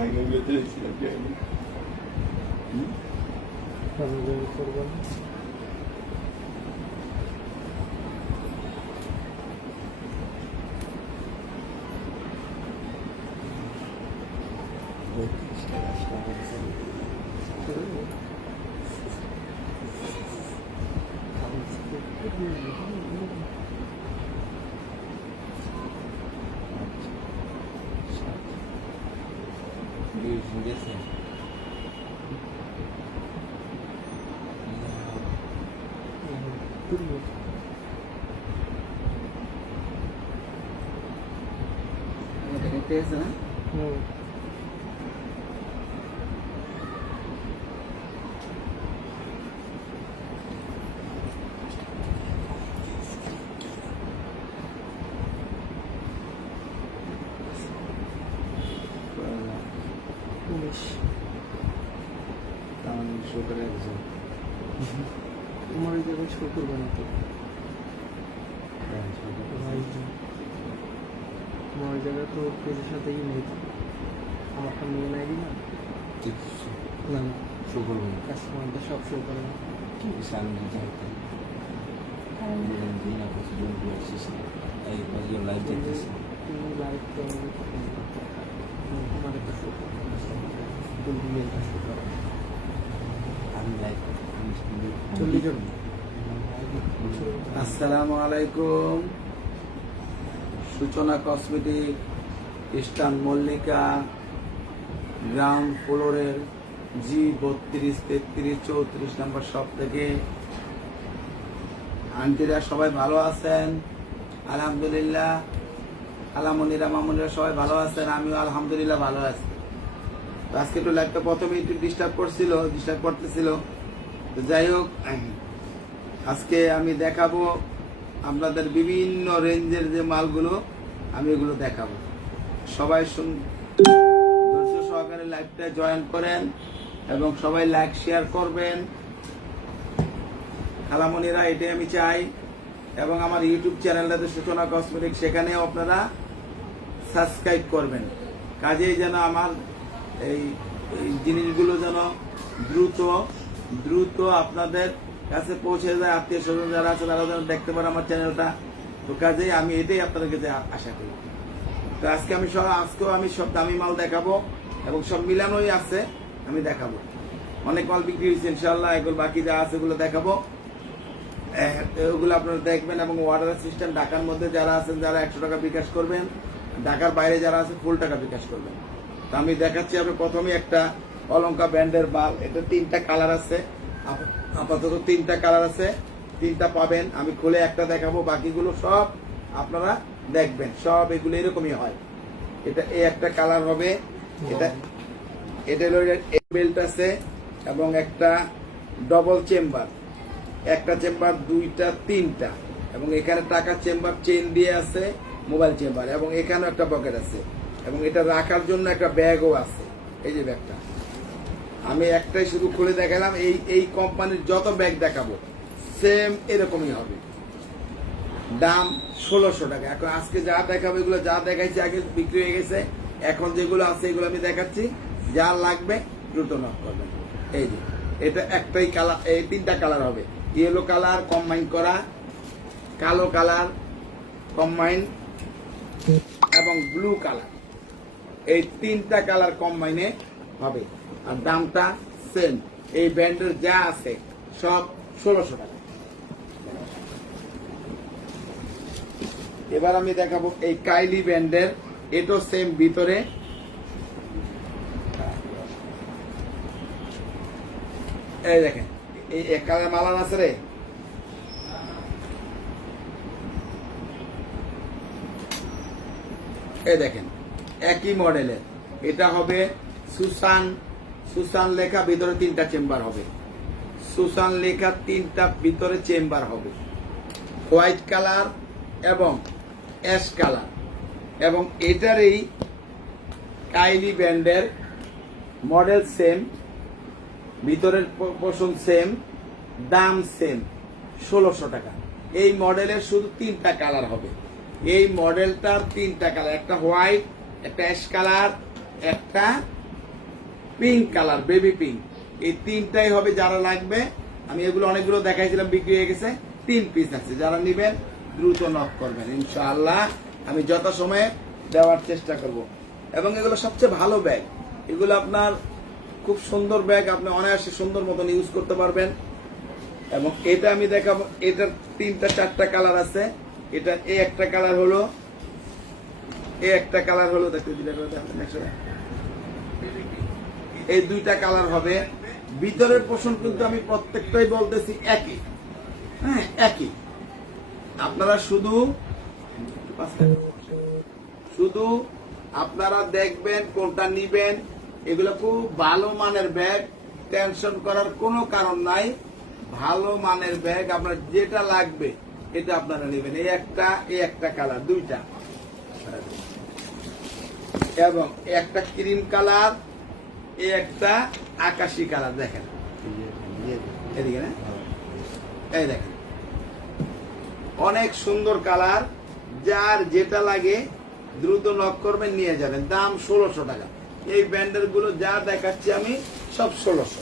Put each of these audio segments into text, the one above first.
আগে বেঁচে ছিলাম কি আমি গেছে না শো করে একজন তোমার ওই জায়গায় শো করবে না তো তোমার ওই জায়গায় তো পেজের সাথেই নেই আমারটা মেয়ে নাই না না না শো করবো না কাস্টমারদের সব শো করে না সামনে যাইতে দিন আপনি জুন আসছিস এই বাজিও লাইভ দেখতেছি তুমি লাইভ তো তোমার একটা শো করে তুমি মেয়েটা শো করে আমি লাইভ 40 জন আসসালামু আলাইকুম। সূচনা কসমেটিক ইস্টার্ন মল্লিকা গ্রাউন্ড ফ্লোরের G32, 33, 34 নম্বর শপ থেকে আন্টিরা সবাই ভালো আছেন? আলহামদুলিল্লাহ। আলামনিরা মামুনিরা সবাই ভালো আছেন? আমিও আলহামদুলিল্লাহ ভালো আছি। তো আজকে একটু লাইভটা প্রথমে একটু ডিস্টার্ব করতেছিল, তো যাই হোক আজকে আমি দেখাবো আপনাদের বিভিন্ন রেঞ্জের যে মালগুলো আমি এগুলো দেখাবো। সবাই ধৈর্য সহকারে লাইভটা জয়েন করেন এবং সবাই লাইক শেয়ার করবেন। খালামণিরা এটাই আমি চাই, এবং আমার ইউটিউব চ্যানেলটাতে সূচনা কসমেটিক, সেখানেও আপনারা সাবস্ক্রাইব করবেন। কাজেই যেন আমার এই জিনিসগুলো যেন দ্রুত আপনাদের কাছে পৌঁছে যায়, আত্মীয় স্বজন যারা আছে তারা যেন দেখতে পারে আমার চ্যানেলটা। তো কাজেই আমি এটাই আপনাদের কাছে আশা করি। তো আজকেও আমি সব দামি মাল দেখাবো এবং সব মিলানোই আছে, আমি দেখাবো। অনেক মাল বিক্রি হয়েছে ইনশাল্লাহ, এগুলো বাকি যা আছে এগুলো দেখাবো। ওগুলো আপনারা দেখবেন এবং অর্ডার সিস্টেম ঢাকার মধ্যে যারা আছেন, যারা 100 টাকা বিকাশ করবেন, ঢাকার বাইরে যারা আছে ফুল টাকা বিকাশ করবেন। তো আমি দেখাচ্ছি আপনি প্রথমে একটা অলঙ্কা ব্র্যান্ডের মাল। এটা 3টা কালার আছে, আপাতত 3টা কালার আছে, 3টা পাবেন। আমি খুলে একটা দেখাবো, বাকিগুলো সব আপনারা দেখবেন। সব এগুলো এরকমই হয়। এটা এই একটা কালার হবে, এটা হলো বেল্ট আছে এবং একটা ডবল চেম্বার, একটা চেম্বার, 2টা 3টা, এবং এখানে টাকা চেম্বার চেইন দিয়ে আছে, মোবাইল চেম্বার, এবং এখানে একটা পকেট আছে, এবং এটা রাখার জন্য একটা ব্যাগও আছে। এই যে ব্যাগটা আমি একটাই শুধু খুলে দেখালাম। এই কোম্পানির যত ব্যাগ দেখাবো সেম এরকমই হবে। দাম 1600 টাকা। এখন আজকে যা দেখাবো এগুলো যা দেখাইছি আগে বিক্রি হয়ে গেছে, এখন যেগুলো আছে এগুলো আমি দেখাচ্ছি। যা লাগবে দ্রুত নক করবেন। এই যে এটা একটাই কালার, এই 3টা কালার হবে। ইয়েলো কালার কম্বাইন করা, কালো কালার কম্বাইন এবং ব্লু কালার, এই 3টা কালার কম্বাইনে হবে। আর দামটা সেম, এই ব্র্যান্ডের যা আছে সব 1600 টাকা। এবার আমি দেখাবো এই কাইলি ব্র্যান্ডের, এটাও সেম ভিতরে। এই দেখেন এই এক কালার মালান আছে রে, এই দেখেন একই মডেলের। এটা হবে সুসান লেখা, ভিতরে 3টা চেম্বার হবে। সুসান লেখা 3টা ভিতরে চেম্বার হবে, হোয়াইট কালার এবং অ্যাশ কালার। এবং এটারই কাইলি ব্র্যান্ডের মডেল সেম, ভিতরের পোর্শন সেম, দাম সেম, 1600 টাকা। এই মডেলের শুধু 3টা কালার হবে। এই মডেলটার 3টা কালার, একটা হোয়াইট, একটা অ্যাশ কালার, একটা পিঙ্ক কালার, বেবি পিঙ্ক, এই তিনটাই হবে যারা লাগবে। আমি এগুলো অনেকগুলো দেখাইছিলাম, বিক্রি হয়ে গেছে, 3 পিস আছে। যারা নেবেন দ্রুত নক করবেন, ইনশাআল্লাহ আমি যথাসময়ে দেওয়ার চেষ্টা করব। এবং এগুলো সবচেয়ে ভালো ব্যাগ, এগুলো আপনার খুব সুন্দর ব্যাগ, আপনি অনায়াসে সুন্দর মতন ইউজ করতে পারবেন। এবং এটা আমি দেখাবো, এটার 3টা 4টা কালার আছে। এটা এই একটা কালার হলো, এই একটা কালার হলো, দেখতে দিলে এই 2টা কালার হবে। ভিতরের পোর্শন কিন্তু আমি প্রত্যেকটাই বলতেছি একই, হ্যাঁ একই। আপনারা শুধু আপনারা দেখবেন কোনটা নিবেন। এগুলো খুব ভালো মানের ব্যাগ, টেনশন করার কোনো কারণ নাই। ভালো মানের ব্যাগ, আপনার যেটা লাগবে এটা আপনারা নেবেন। এই একটা কালার, 2টা, এবং একটা ক্রিম কালার, এই একটা আকাশি কালার। দেখেন এদিকে না, এই দেখেন অনেক সুন্দর কালার। যার যেটা লাগে দ্রুত নক করবেন, নিয়ে যাবেন। দাম 1600 টাকা। এই ব্যান্ডেল গুলো যা দেখাচ্ছি আমি সব 1600।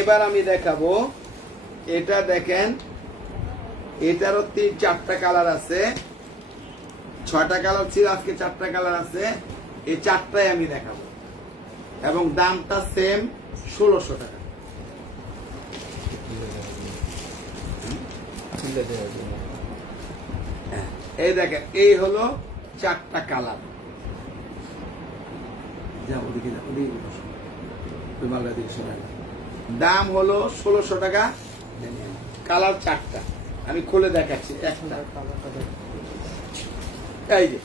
এবার আমি দেখাবো, এটা দেখেন, এটারও 3-4টা কালার আছে। 6টা কালার ছিল, আজকে 4টা কালার আছে। এই 4টাই আমি দেখাবো, এবং দামটা সেম 1600 টাকা। এই দেখেন, এই হলো 4টা কালার। দাম হলো 1600 টাকা, কালার 4টা। আমি খুলে দেখাচ্ছি। এই যে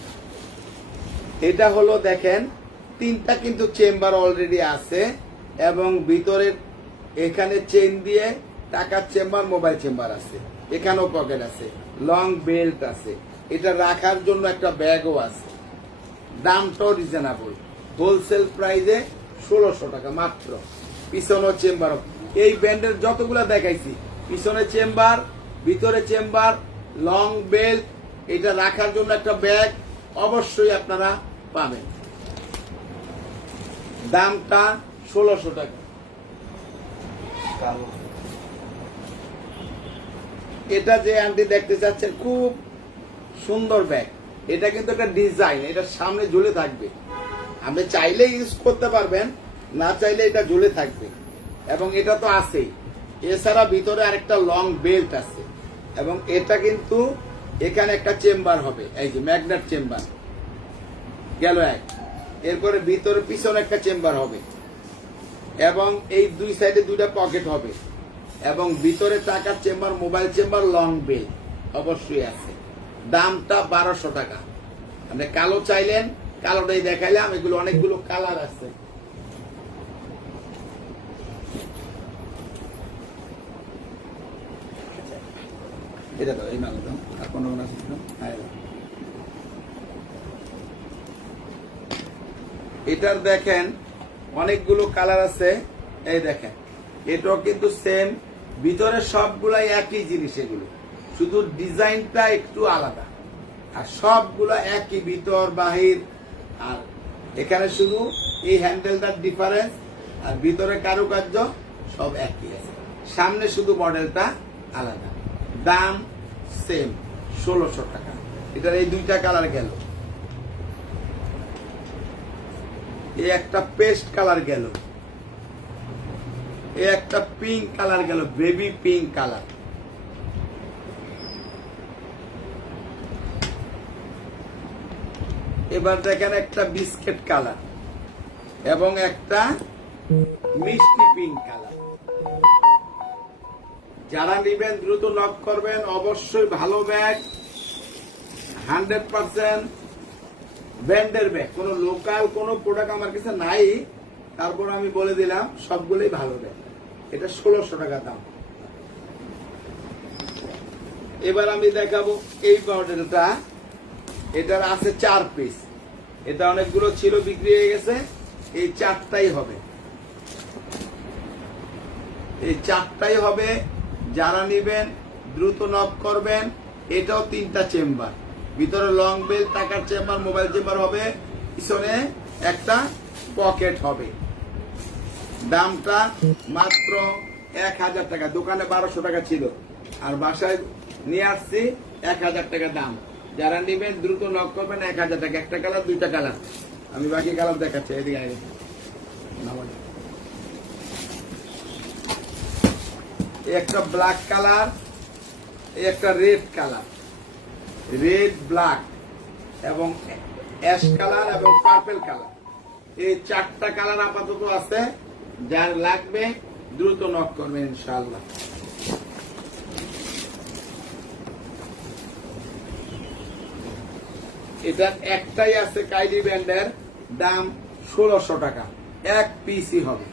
এটা হলো, দেখেন 3টা কিন্তু চেম্বার অলরেডি আছে, এবং ভিতরে এখানে চেইন দিয়ে টাকার চেম্বার, মোবাইল চেম্বার আছে, এখানেও পকেট আছে, লং বেল্ট আছে, এটা রাখার জন্য একটা ব্যাগও আছে। দামটাও রিজনেবল, হোলসেল প্রাইসে 1600 টাকা মাত্র। পিছনের চেম্বার, এই ব্যান্ডের যতগুলা দেখাইছি, পিছনে চেম্বার, ভিতরে চেম্বার, লং বেল্ট, এটা রাখার জন্য একটা ব্যাগ অবশ্যই আপনারা পাবেন। দামটা 1600 টাকা। এটা যে আন্টি দেখতে চাচ্ছেন, খুব সুন্দর ব্যাগ। এটা কিন্তু একটা ডিজাইন, এটা সামনে ঝুলে থাকবে। আপনি চাইলে ইউজ করতে পারবেন, না চাইলে এটা ঝুলে থাকবে। এবং এটা তো আছেই, এছাড়া ভিতরে আরেকটা লং বেল্ট আছে। এবং এটা কিন্তু এখানে একটা চেম্বার হবে, এই যে ম্যাগনেট চেম্বার গেল এক। এরপরে ভিতরে পিছনে একটা চেম্বার হবে, এবং এই 2 সাইডে 2টা পকেট হবে, এবং ভিতরে টাকার chamber, mobile chamber, long bell অবশ্যই আছে। দামটা 1200 টাকা। আপনি কালো চাইলেন, কালোটাই দেখাইলাম। এগুলো অনেকগুলো কালার আছে। এটা তো এই মাল দাম আর কোন আছে? এটার দেখেন অনেকগুলো কালার আছে। এই দেখেন, এটাও কিন্তু সেম, ভিতরে সবগুলাই একই জিনিস। এগুলো শুধু ডিজাইনটা একটু আলাদা, আর সবগুলো একই, ভিতর বাহির। আর এখানে শুধু এই হ্যান্ডেলটার ডিফারেন্স, আর ভিতরে কারুকার্য সব একই আছে। সামনে শুধু মডেলটা আলাদা। দাম সেম 1600 টাকা। এটার এই 2টা কালার গেল। এই একটা পেস্ট কালার গেল, এই একটা পিঙ্ক কালার গেল, বেবি পিঙ্ক কালার। এবার দেখেন একটা বিস্কিট কালার, এবং একটা মিষ্টি পিঙ্ক কালার। যারা নিবেন দ্রুত নক করবেন। অবশ্যই ভালো ব্যাগ, 100% ব্র্যান্ডের ব্যাগ। কোনো লোকাল কোনো প্রোডাক্ট আমার কাছে নাই, তারপর আমি বলে দিলাম সবগুলোই ভালো ব্যাগ। এটা 1600 টাকা দাম। এবার আমি দেখাবো এই মডেলটা। এটার আছে 4 পিস। এটা অনেকগুলো ছিল, বিক্রি হয়ে গেছে। এই 4টাই হবে, এই 4টাই হবে। যারা নিবেন দ্রুত নক করবেন। এটাও 3টা চেম্বার, ভিতরে লং বেল, টাকার চেম্বার, মোবাইল চেম্বার হবে, পিছনে একটা পকেট হবে। দামটা মাত্র 1000 টাকা। দোকানে 1200 টাকা ছিল, আর বাসায় নিয়ে আসছি 1000 টাকা দাম। যারা নেবেন দ্রুত নক করবেন। 1000 টাকা, একটা কালার, দুইটা কালার। আমি বাকি কালার দেখাচ্ছি, এদিকে আগে। একটা ব্ল্যাক কালার, একটা রেড কালার, রেড ব্ল্যাক এবং অ্যাশ কালার এবং পার্পল কালার। এই 4টা কালার আপাতত আছে। যার লাগবে দ্রুত নক করবেন ইনশাআল্লাহ। এটা একটাই আছে কাইলি ব্যান্ডের, দাম 1600 টাকা, এক পিসই হবে।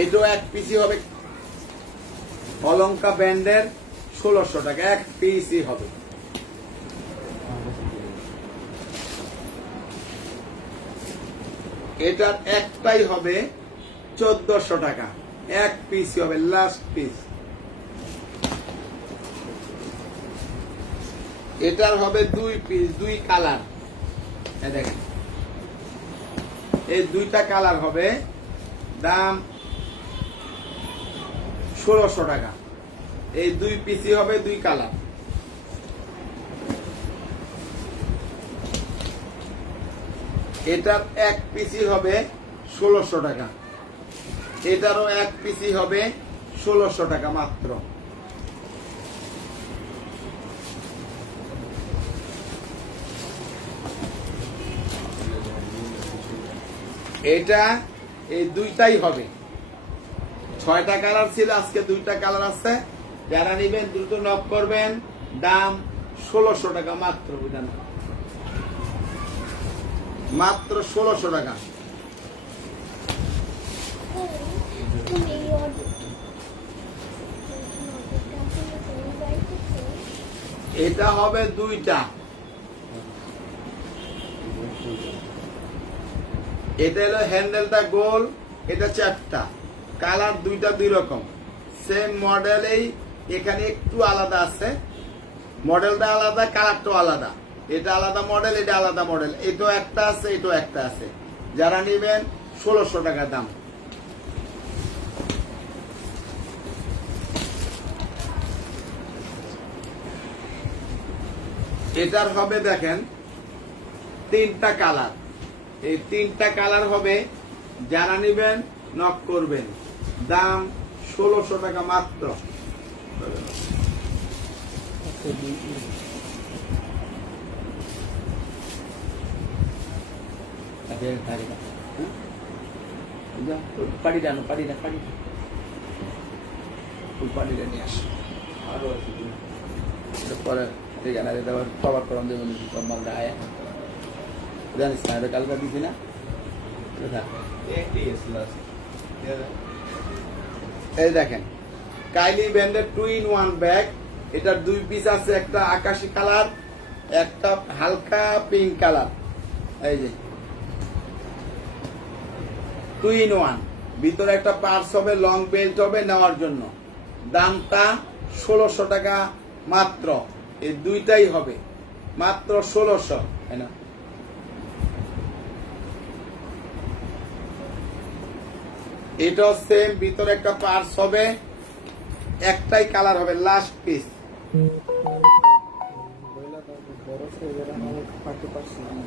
এটাও এক পিসই হবে, অলঙ্কা ব্যান্ডের 1600 টাকা, এক পিসই হবে। এটার একটাই হবে 1400 টাকা, এক পিসই হবে, লাস্ট পিস। এটার হবে 2 পিস, 2 কালার। দেখেন, এই 2টা কালার হবে, দাম 1600 টাকা। এই 2 পিসই হবে, 2 কালার। এটার এক পিসই হবে 1600 টাকা, এটারও এক পিসই হবে 1600 টাকা মাত্র। এটা এই 2টাই হবে। 6টা কালার ছিল, আজকে 2টা কালার আছে। যারা নেবেন দ্রুত নক করবেন। দাম 1600 টাকা মাত্র, বুঝলেন, মাত্র 1600 টাকা। এটা হবে 2টা। এটা হলো হ্যান্ডেলটা গোল, এটা 4টা কালার, 2টা 2 রকম। সেম মডেলেই এখানে একটু আলাদা আছে, মডেলটা আলাদা, কালারটাও আলাদা। এটা আলাদা মডেল, এটা আলাদা মডেল। এটাও একটা আছে, এটাও একটা আছে। যারা নেবেন 1600 টাকা দাম। এটার হবে দেখেন 3টা কালার। এই 3টা কালার হবে। যারা নেবেন নক করবেন। দাম 1600 টাকা মাত্র। পাড়িটা নিয়ে আসো। আরো পরে কভার করাম দেবেন, মালটা আয়া জানিস না, এটা কালকা দিছি না। এই দেখেন কাইলি ব্যান্ডের 2-in-1 ব্যাগ। এটার 2 পিস আছে, একটা আকাশি কালার, একটা হালকা পিঙ্ক কালার। এই যে 2-in-1, ভিতরে একটা পার্স হবে, লং বেল্ট হবে নেওয়ার জন্য। দামটা 1600 টাকা মাত্র। এই 2টাই হবে মাত্র 1600। এটাও সেম, ভিতরে একটা পার্স হবে, একটাই কালার হবে, লাস্ট পিস।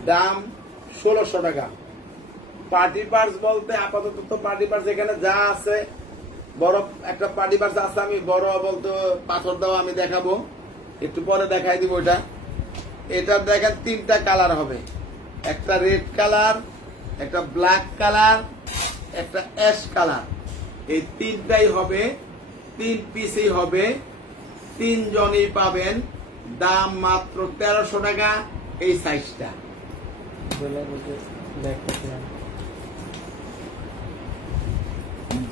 দাম 1600 টাকা। পার্টি পার্স বলতে আপাতত তো পার্টি পার্স এখানে যা আছে, বড় একটা পার্টি পার্স আছে, আমি বড় বলতে পাথর দেওয়া আমি দেখাবো, একটু পরে দেখাই দিব। এটা দেখেন 3টা কালার হবে, একটা রেড কালার, একটা ব্ল্যাক কালার, একটা অ্যাশ কালার। এই 3টাই হবে, 3 পিসই হবে, 3 জনই পাবেন। দাম মাত্র 1300 টাকা এই সাইজটা।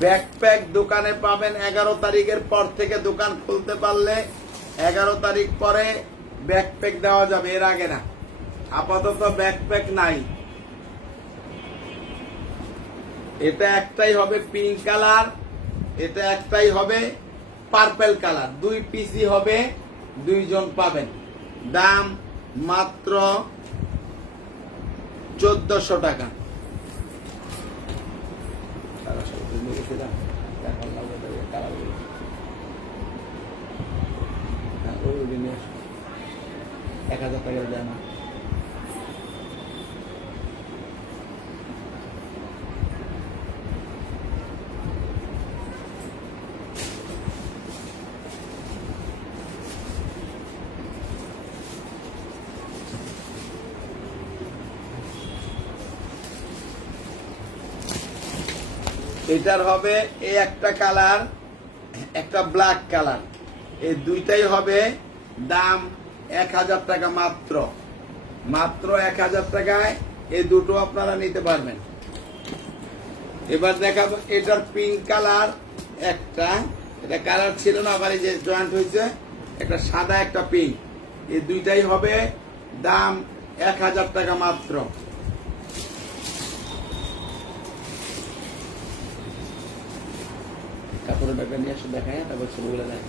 ব্যাকপ্যাক দোকানে পাবেন 11 তারিখের পর থেকে। দোকান খুলতে পারলে 11 তারিখ পরে ব্যাকপ্যাক দেওয়া যাবে, এর আগে না। আপাতত ব্যাকপ্যাক নাই। এটা একটাই হবে পিঙ্ক কালার, এটা একটাই হবে পার্পল কালার। 2 পিসই হবে, 2 জন পাবেন। দাম মাত্র 1400 টাকা। ওই নিয়ে আসো। 1000 টাকা দেয় না। এটার হবে এই একটা কালার, একটা ব্ল্যাক কালার, এই দুইটাই হবে দাম 1000 টাকা মাত্র। মাত্র 1000 টাকায় এই দুটো আপনারা নিতে পারবেন। এবার দেখাবো এটার পিঙ্ক কালার একটা, এটা কালার ছিল না, আবার এই যে জয়েন্ট হয়েছে, একটা সাদা একটা পিঙ্ক, এই দুইটাই হবে দাম 1000 টাকা মাত্র। কাপড়ের ব্যাগটা নিয়ে আসে দেখায়, তারপর ছবিগুলো দেখ।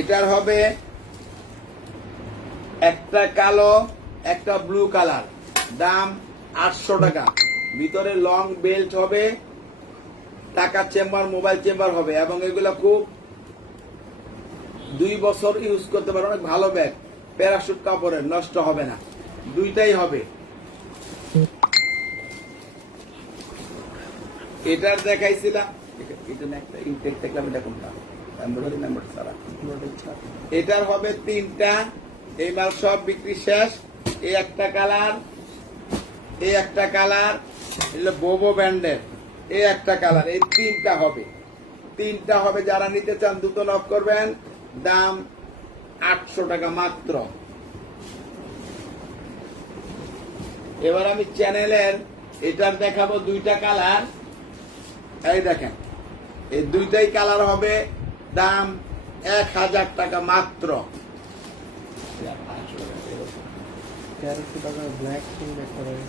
এটার হবে একটা কালো একটা ব্লু কালার, দাম 800 টাকা। ভিতরে লং বেল্ট হবে, টাকা চেম্বার, মোবাইল চেম্বার হবে, এবং এগুলো খুব 2 বছর ইউজ করতে পারো। অনেক ভালো ব্যাগ, প্যারাশুট কাপড়ের, নষ্ট হবে না, দুইটাই হবে। এটার দেখাইছিলাম, এটা না একটা ইনটেক দেখলাম, এটা কোনটা এমব্রয়ডারি নাম্বার সারা। এটার হবে 3টা, এই মাল সব বিক্রি শেষ। এই একটা কালার, এই একটা কালার, এগুলো বোবো ব্র্যান্ডের, এই একটা কালার, এই 3টা হবে। 3টা হবে, যারা নিতে চান দুটো নক করবেন, দাম 800 টাকা মাত্র। এবার আমি চ্যানেলের এটার দেখাবো 2টা কালার, এই দেখেন, এই দুইটাই কালার হবে, দাম 1000 টাকা মাত্র। 1300 টাকা ব্ল্যাক পিঙ্ক একটা হবে।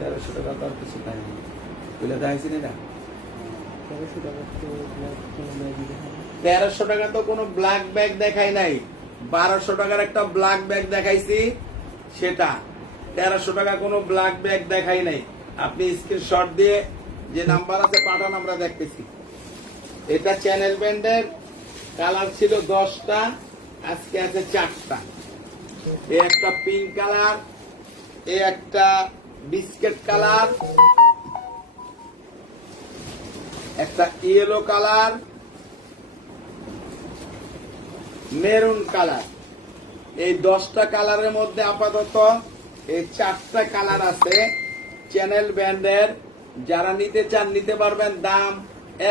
1300 টাকা তার কিছু পাই না, বুঝলে দেখাইছি না। 1300 টাকা তো ব্ল্যাক কোনো ব্যাগ দেখায় না। 1300 টাকা তো কোনো ব্ল্যাক ব্যাগ দেখাই নাই, 1200 টাকার একটা ব্ল্যাক ব্যাগ দেখাইছি, সেটা 1300 টাকা কোনো ব্ল্যাক ব্যাগ দেখাই নাই। আপনি স্ক্রিনশট দিয়ে যে নাম্বার আছে পাঠান, আমরা দেখতেছি। এটা চ্যানেল ব্র্যান্ডের, কালার ছিল 10টা, আজকে আছে 4টা। এই একটা পিঙ্ক কালার, এই একটা বিস্কিট কালার, একটা ইয়েলো কালার, মেরুন কালার। এই 10টা কালারের মধ্যে আপাতত এই 4টা কালার আছে চ্যানেল ব্র্যান্ডের। যারা নিতে চান নিতে পারবেন, দাম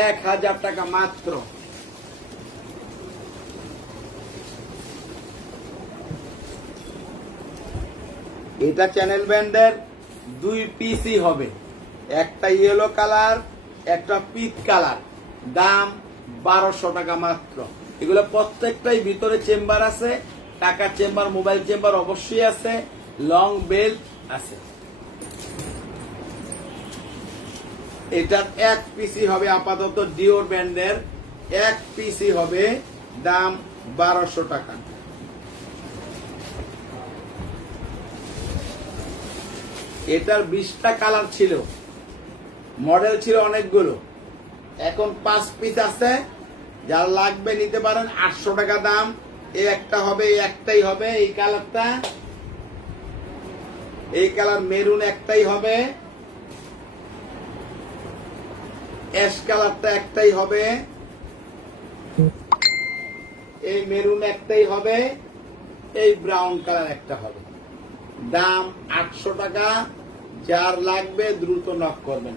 1000 টাকা মাত্র। এটা চ্যানেল ব্র্যান্ডের 2 পিসই হবে, একটা ইয়েলো কালার, একটা পিচ কালার, দাম 1200 টাকা মাত্র। এগুলো প্রত্যেকটাই ভিতরে চেম্বার আছে, টাকা চেম্বার, মোবাইল চেম্বার অবশ্যই আছে, লং বেল্ট আছে। এটার 1 পিসই হবে আপাতত, ডিওর ব্র্যান্ডের 1 পিসই হবে, দাম 1200 টাকা। এটার 20টা কালার ছিল, মডেল ছিল অনেকগুলো, এখন 5 পিস আছে। যার লাগবে নিতে পারেন, 800 টাকা দাম। এই একটা হবে, এই একটাই হবে, এই কালারটা, এই কালার মেরুন একটাই হবে, অ্যাশ কালারটা একটাই হবে, এই মেরুন একটাই হবে, এই ব্রাউন কালার একটা হবে। দাম 800 টাকা। যার লাগবে দ্রুত নক করবেন।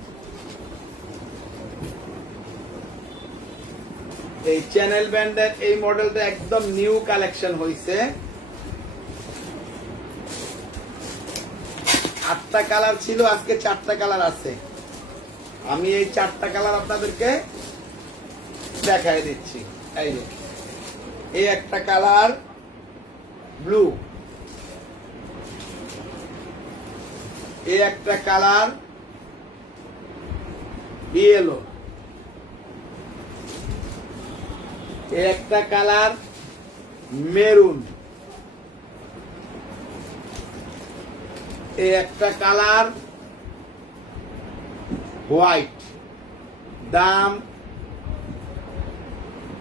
এই চ্যানেল ব্র্যান্ডের এই মডেলটা একদম নিউ কালেকশন হয়েছে। 8টা কালার ছিল, আজকে 4টা কালার আছে। আমি এই 4টা কালার আপনাদেরকে দেখাই দিচ্ছি। এই যে এই একটা কালার ব্লু, এই একটা কালার ইয়েলো, একটা কালার মেরুন, একটা কালার হোয়াইট, দাম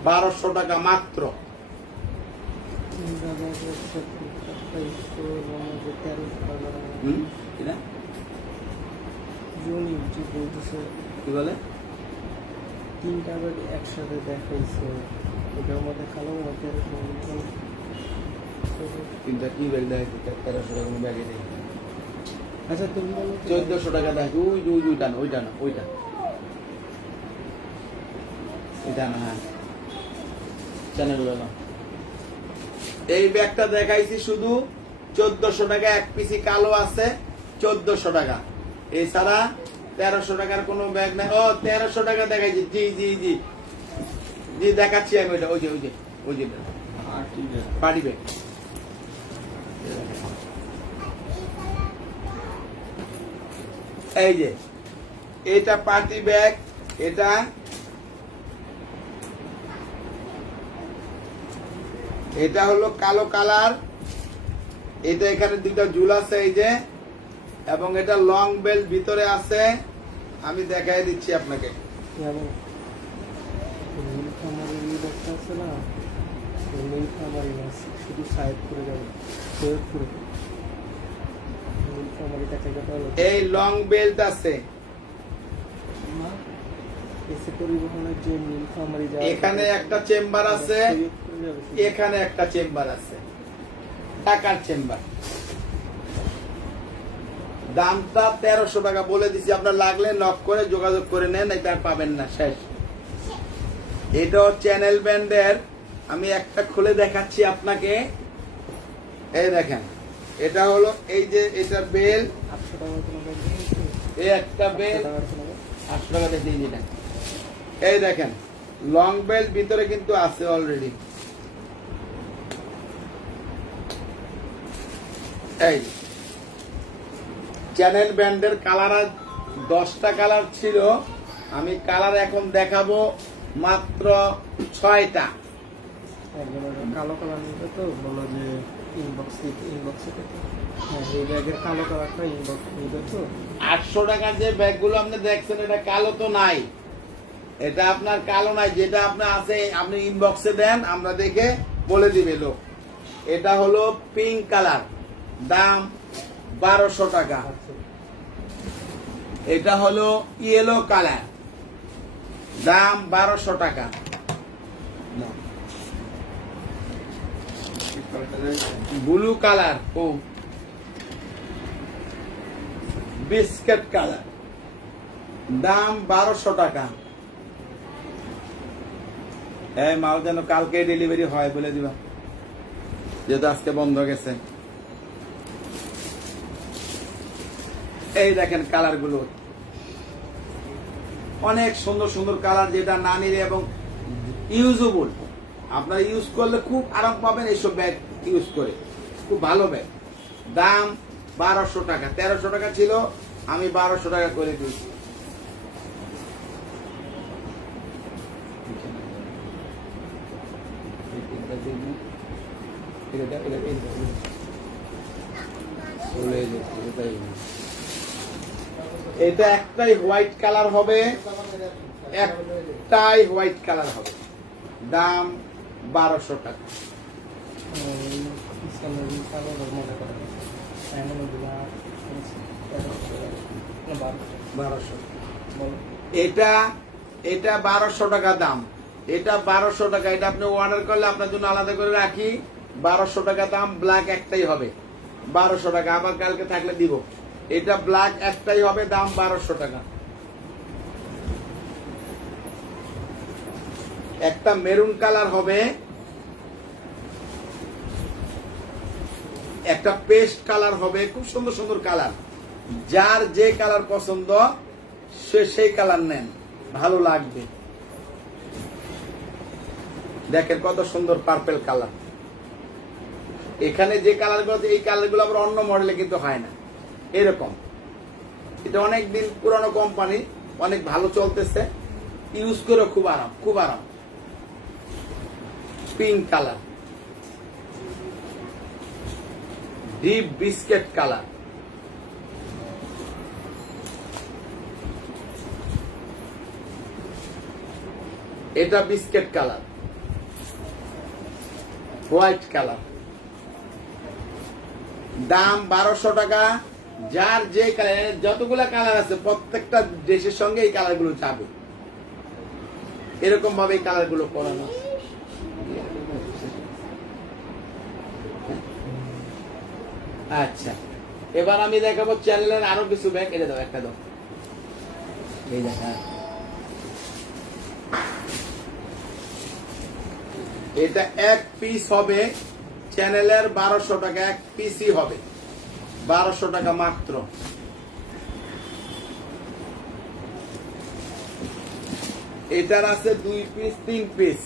1200 টাকা মাত্র। এটা কি বলে? তিনটা বেড একসাথে দেখাইছে, ওটার মধ্যে কালো মধ্যে তিনটা কি ব্যাগ দেয়? 1300 টাকা ব্যাগে দেয়। আচ্ছা তুমি বলো 1400 টাকা দেয়। ওইটা না, ওইটা না, ওইটা এটা না। হ্যাঁ, চ্যানেল না। এই ব্যাগটা দেখাইছি শুধু 1400 টাকা, এক পিসি কালো আছে 1400 টাকা, এছাড়া 1300 টাকার কোনো ব্যাগ নাই। ও 1300 টাকা দেখাইছি, জি জি জি জি দেখাচ্ছি আমি। ওইটা ওই যে ওই যে ওই যে পার্টি ব্যাগ। এই যে এটা পার্টি ব্যাগ, এটা হলো কালো কালার, এটা এখানে দুইটা ঝুল আছে এই যে, এবং এটা লং বেল্ট ভিতরে আছে। আমি দেখাই দিচ্ছি আপনাকে। আছে না, নীলফামারী মাছ শুধু সাইড করে যাবে, সৈয়দপুরে নীলফামারী কাছাকাছি হলো। এই লং বেল্ট আছে এসে পরিবহনের যে নীলফামারী যায়, এখানে একটা চেম্বার আছে, এখানে একটা চেম্বার আছে, টাকার চেম্বার। দামটা 1300 টাকা বলে দিছি, আপনার লাগলে নক করে যোগাযোগ করে নেন, এটা আর পাবেন না, শেষ। এটাও চ্যানেল ব্যান্ডের, আমি একটা খুলে দেখাচ্ছি আপনাকে। এই দেখেন, এটা হলো এই যে এটার বেল, 800 টাকা কোনো ব্যাগ এই একটা বেল 800 টাকা দিয়ে দিই না। এই দেখেন লং বেল ভিতরে কিন্তু আছে অলরেডি। এই চ্যানেল ব্যান্ডের কালার 10টা কালার ছিল, আমি কালার এখন দেখাবো মাত্র 6টা। কালো কালার নিতে তো বলো যে ইনবক্সে হ্যাঁ, এই ব্যাগের কালো কালারটা ইনবক্স নিতে তো 800 টাকার যে ব্যাগগুলো আপনি দেখছেন, এটা কালো তো নাই, এটা আপনার কালো নাই, যেটা আপনার আছে আপনি ইনবক্সে দেন, আমরা দেখে বলে দিবে লোক। এটা হলো পিঙ্ক কালার, দাম 1200 টাকা। এটা হলো ইয়েলো কালার, দাম 1200 টাকা। ব্লু কালার, ও বিস্কিট কালার, দাম 1200 টাকা। এই মাল যেন কালকে ডেলিভারি হয় বলে দিবা, যেহেতু আজকে বন্ধ গেছে। এই দেখেন কালার গুলো, অনেক সুন্দর সুন্দর কালার, যেটা নানির এবং ইউজেবল, আপনারা ইউজ করলে খুব আরাম পাবেন। এইসব ব্যাগ ইউজ করে খুব ভালো ব্যাগ, দাম 1200 টাকা। 1300 টাকা ছিল, আমি 1200 টাকা করে দিয়েছি। এটা একটাই হোয়াইট কালার হবে, একটাই হোয়াইট কালার হবে, দাম 1200 টাকা। এটা 1200 টাকা দাম, এটা 1200 টাকা। এটা আপনি অর্ডার করলে আপনার জন্য আলাদা করে রাখি, 1200 টাকা দাম। ব্ল্যাক একটাই হবে, 1200 টাকা। আবার কালকে থাকলে দিব। এটা ব্ল্যাক একটাই হবে, দাম 1200 টাকা। একটা মেরুন কালার হবে, একটা পেস্ট কালার হবে, খুব সুন্দর সুন্দর কালার। যার যে কালার পছন্দ সে সেই কালার নেন, ভালো লাগবে। দেখেন কত সুন্দর পার্পল কালার। এখানে যে কালারগুলো, এই কালারগুলো আবার অন্য মডেলে কিন্তু হয় না, এরকম। এটা অনেক দিন পুরানো কোম্পানি, অনেক ভালো চলতেছে, ইউজ করে খুব আরাম, খুব আরাম। Pink colour, deep biscuit colour, এটা বিস্কেট কালার, হোয়াইট কালার, দাম 1200 টাকা। যার যে কালার, যতগুলা কালার আছে প্রত্যেকটা ড্রেসের সঙ্গে এই কালার গুলো যাবে, এরকম ভাবে এই কালার গুলো করানো। আচ্ছা, এবার আমি দেখাবো চ্যানেলের আরো কিছু ব্যাগ। এটা দাও, একটা দাও, এই দেখা। এটা এক পিস হবে, চ্যানেলের 1200 টাকা, এক পিসই হবে 1200 টাকা মাত্র। এটার আছে 2 পিস 3 পিস,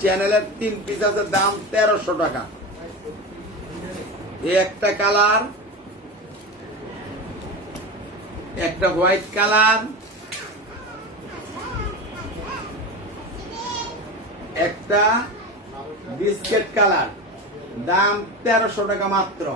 চ্যানেলের 3 পিস আছে, দাম 1300 টাকা। এই একটা কালার, একটা হোয়াইট কালার, একটা বিস্কেট কালার, দাম 1300 টাকা মাত্র।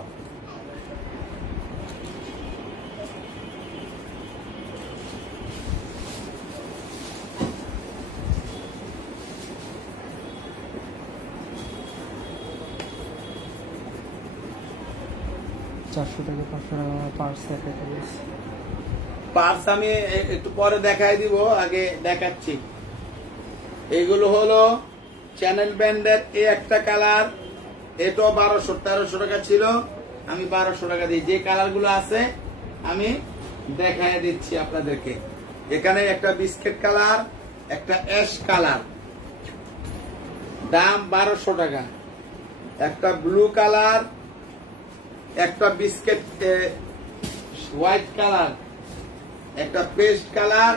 চারশো টাকা 500 টাকা পার্স প্যাকেজ। পার্স আমি একটু পরে দেখাই দিব, আগে দেখাচ্ছি। এইগুলো হলো চ্যানেল ব্র্যান্ডের। এই একটা কালার, এটাও 1300 টাকা ছিল, আমি 1200 টাকা দিই। যে কালার গুলো আছে আমি দেখাই দিচ্ছি আপনাদেরকে। এখানে একটা বিস্কেট কালার, একটা অ্যাশ কালার, দাম 1200 টাকা। একটা ব্লু কালার, একটা বিস্কেট হোয়াইট কালার, একটা পেস্ট কালার,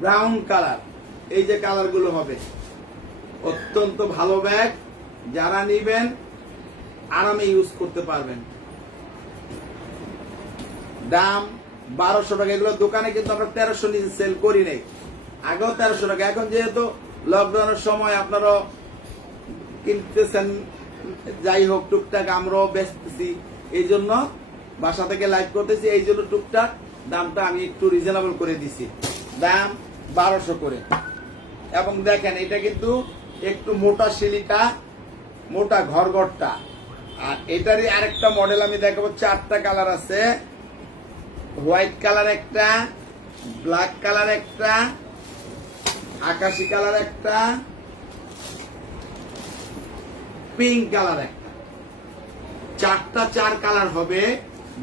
ব্রাউন কালার। এই যে কালার গুলো হবে, অত্যন্ত ভালো ব্যাগ, যারা নিবেন আরামে ইউজ করতে পারবেন। দাম 1200 টাকা। এগুলো দোকানে কিন্তু আমরা 1300 নিচে সেল করি নাই, আগেও 1300 টাকা। এখন যেহেতু লকডাউনের সময় আপনারা কিনতেছেন, যাই হোক টুকটাক আমরাও বেচতেছি, এই জন্য বাসা থেকে লাইভ করতেছি, এই জন্য টুকটাক দামটা আমি একটু রিজনেবল করে দিছি, দাম 1200 করে। এবং দেখেন এটা কিন্তু একটু মোটা সিলিকা, মোটা ঘরঘরটা। আর এটারই আরেকটা মডেল আমি দেখাবো। 4টা কালার আছে, হোয়াইট কালার একটা, ব্ল্যাক কালার একটা, আকাশি কালার একটা, পিঙ্ক কালার একটা। 4টা 4 কালার হবে,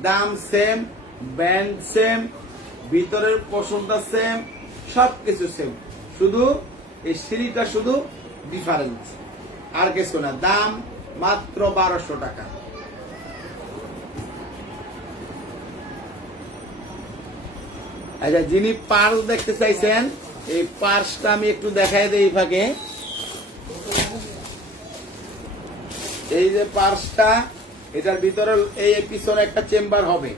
দাম সেম, ব্র্যান্ড সেম, ভিতরের পোষণটা সেম, সবকিছু সেম, শুধু এই সিঁড়িটা শুধু ডিফারেন্স, আর কিছু না। দাম মাত্র 1200 টাকা। আচ্ছা, যিনি পার্স দেখতে চাইছেন, এই পার্সটা আমি একটু দেখাই দেই ফাঁকে। এই যে পার্সটা, এটার ভিতরে এই পিছনে একটা চেম্বার হবে,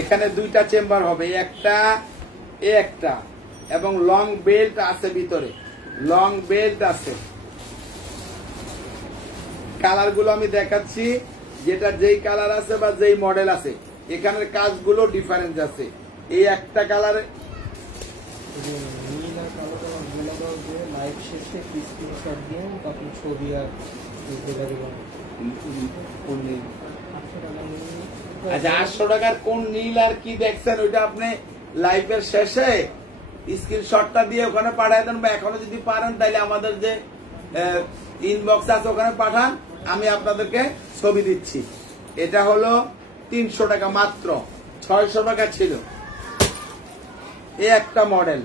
এখানে 2টা চেম্বার হবে, একটা একটা, এবং লং বেল্ট আছে ভিতরে, লং বেল্ট আছে। কালার গুলো আমি দেখাচ্ছি, যেটা যেই কালার আছে বা যেই মডেল আছে, এখানের কাজগুলো ডিফারেন্স আছে। এই একটা কালার, নীল আর কালো কালার গুলো দিয়ে লাইভ শেষে স্ক্রিনশট দিয়ে তখন ছবি আর ডেলিভারি করবে। 800 টাকা নিয়ে। আচ্ছা 800 টাকার কোন নীল আর কি দেখছেন, ওইটা আপনি লাইভের শেষে স্ক্রিনশটটা দিয়ে ওখানে পাঠিয়ে দেন, বা এখনো যদি পারেন তাহলে আমাদের যে ইনবক্স আছে ওখানে পাঠান, আমি আপনাদেরকে ছবি দিচ্ছি। এটা হলো 300 টাকা মাত্র, 600 টাকা ছিল। এই একটা মডেল,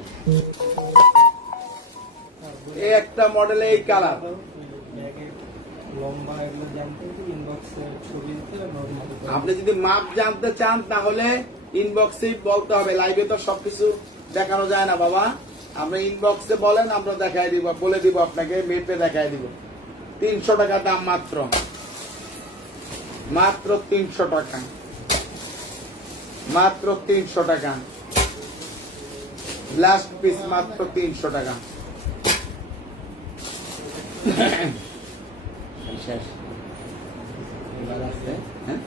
এই একটা মডেলে এই কালার। লম্বা এগুলো জানতে ইনবক্সে ছবি দিতে নরমাল। আপনি যদি মাপ জানতে চান তাহলে ইনবক্সে বলতে হবে, লাইভে তো সবকিছু দেখানো যায় না বাবা। আপনি ইনবক্সে বলেন, আমরা দেখাই দিব, বলে দিব আপনাকে, মেপে দেখাই দিব। 300 টাকা দাম মাত্র, মাত্র 300 টাকা, মাত্র 300 টাকা। লাস্ট পিস মাত্র 300 টাকা। শেষ এবার আছে, হ্যাঁ